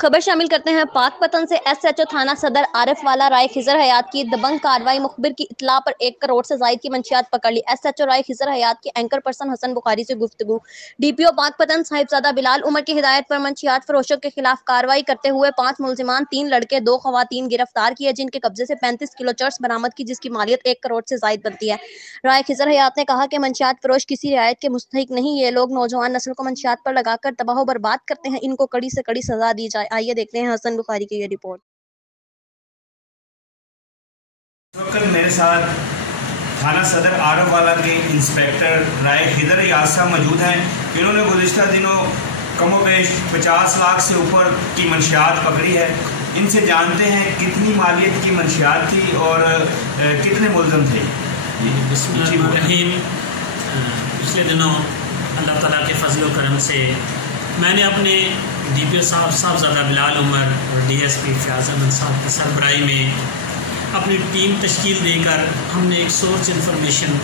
खबर शामिल करते हैं पाकपतन से। एसएचओ थाना सदर आरिफ वाला राय खिजर हयात की दबंग कार्रवाई। मुखबिर की इत्तला पर 1 करोड़ से जायद की मंशियात पकड़ ली। एसएचओ राय खिजर हयात के एंकर पर्सन हसन बुखारी से गुफ्तगू। डीपीओ पाकपतन साहिबजादा बिलाल उमर की हिदायत पर मंशियात फरोशों के खिलाफ कार्रवाई करते हुए 5 मुलजिमान 3 लड़के 2 खवातीन गिरफ्तार किए, जिनके कब्जे से 35 किलो चर्स बरामद की, जिसकी मालियत 1 करोड़ से जायद बनती है। राय खिजर हयात ने कहा कि मंशियात फरोश किसी रियायत के मुस्तहिक नहीं, ये लोग नौजवान नस्ल को मंशियात पर लगाकर तबाह बर्बाद करते हैं, इनको कड़ी से कड़ी सजा दी जाए। आइए देखते हैं हसन बुखारी की ये रिपोर्ट। इस वक्त मेरे साथ थाना सदर आरिफ वाला के इंस्पेक्टर राय खिजर हयात साहब मौजूद हैं। इन्होंने गुज़िश्ता दिनों कमोबेश 50 लाख से ऊपर की मंशियात पकड़ी है। इनसे जानते हैं कितनी मालियत की मंशियात थी और कितने मुल्ज़म थे। बिस्मिल्लाहिर्रहमानिर्रहीम। पिछले दिनों अल्लाह ताला के फजल व करम से मैंने अपने डीपीओ साहब साहबजादा बिलाल उमर और डीएसपी फयाज़ अहमद साहब की सरबराही में अपनी टीम तश्कील देकर हमने एक सोर्स इंफॉर्मेशन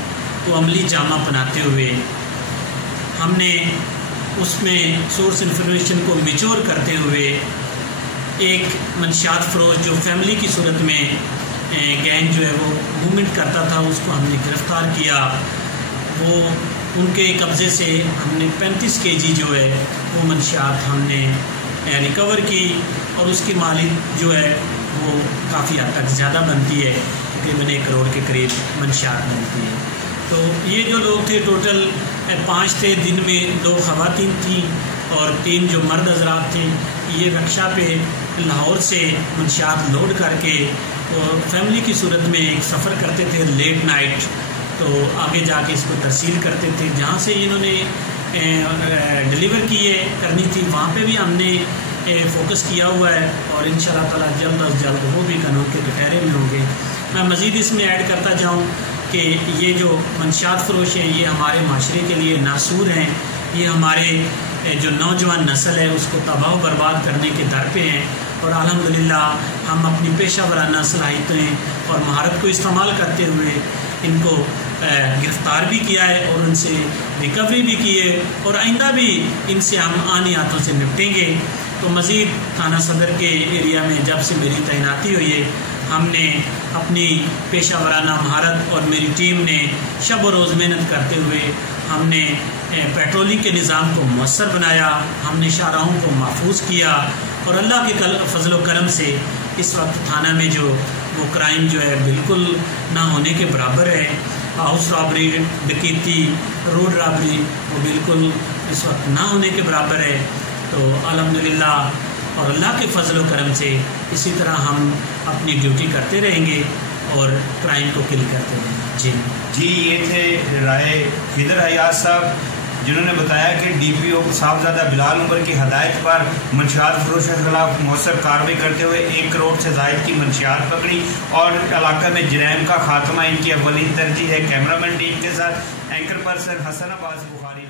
को अमली जामा बनाते हुए हमने उसमें सोर्स इंफॉर्मेशन को मिचोर करते हुए एक मंशियात फरोश जो फैमिली की सूरत में गैंग जो है वो मूवमेंट करता था, उसको हमने गिरफ़्तार किया। वो उनके कब्ज़े से हमने 35 केजी जो है वो मंशियात हमने रिकवर की और उसकी मालियत जो है वो काफ़ी हद तक ज़्यादा बनती है, तकरीबन 1 करोड़ के करीब मंशियात बनती है। तो ये जो लोग थे टोटल 5 थे, दिन में 2 खवातीन थी और 3 जो मर्द हज़रात थे। ये रक्षा पे लाहौर से मंशियात लोड करके और फैमिली की सूरत में एक सफ़र करते थे लेट नाइट, तो आगे जाके इसको तहसील करते थे। जहाँ से इन्होंने डिलीवर करनी थी वहाँ पे भी हमने फोकस किया हुआ है और इंशाअल्लाह ताला जल्द अज जल्द वो भी कानून के कटहरे में होंगे। मैं मज़ीद इसमें ऐड करता जाऊँ कि ये जो मंशियात फरोश हैं ये हमारे माशरे के लिए नासूर हैं। ये हमारे जो नौजवान नस्ल है उसको तबाह बर्बाद करने के दर पे हैं और अल्हम्दुलिल्लाह हम अपनी पेशा वराना सलाहियतें और महारत को इस्तेमाल करते हुए इनको गिरफ़्तार भी किया है और उनसे रिकवरी भी की है और आइंदा भी इनसे हम आनी हाथों से निपटेंगे। तो मज़ीद थाना सदर के एरिया में जब से मेरी तैनाती हुई है हमने अपनी पेशा वराना महारत और मेरी टीम ने शब व रोज़ मेहनत करते हुए हमने पेट्रोलिंग के निज़ाम को मौसर बनाया, हमने शाहराहों को महफूज किया और अल्लाह के फजल व करम से इस वक्त थाना में जो वो क्राइम जो है बिल्कुल ना होने के बराबर है। हाउस रॉबरी, डकैती, रोड रॉबरी वो बिल्कुल इस वक्त ना होने के बराबर है। तो अल्हम्दुलिल्लाह और अल्लाह के फजल व करम से इसी तरह हम अपनी ड्यूटी करते रहेंगे और क्राइम को किल करते रहेंगे। जी ये थे राय खिजर हयात साहब जिन्होंने बताया कि डीपीओ साहबजादा बिलाल उमर की हदायत पर मंशियात फरोश के खिलाफ मौसर कार्रवाई करते हुए 1 करोड़ से जायद की मंशियात पकड़ी और इलाके में जराइम का खात्मा इनकी अव्वलीन तरजीह है। कैमरामैन टीम के साथ एंकर पर्सन हसन अब्बास बुखारी।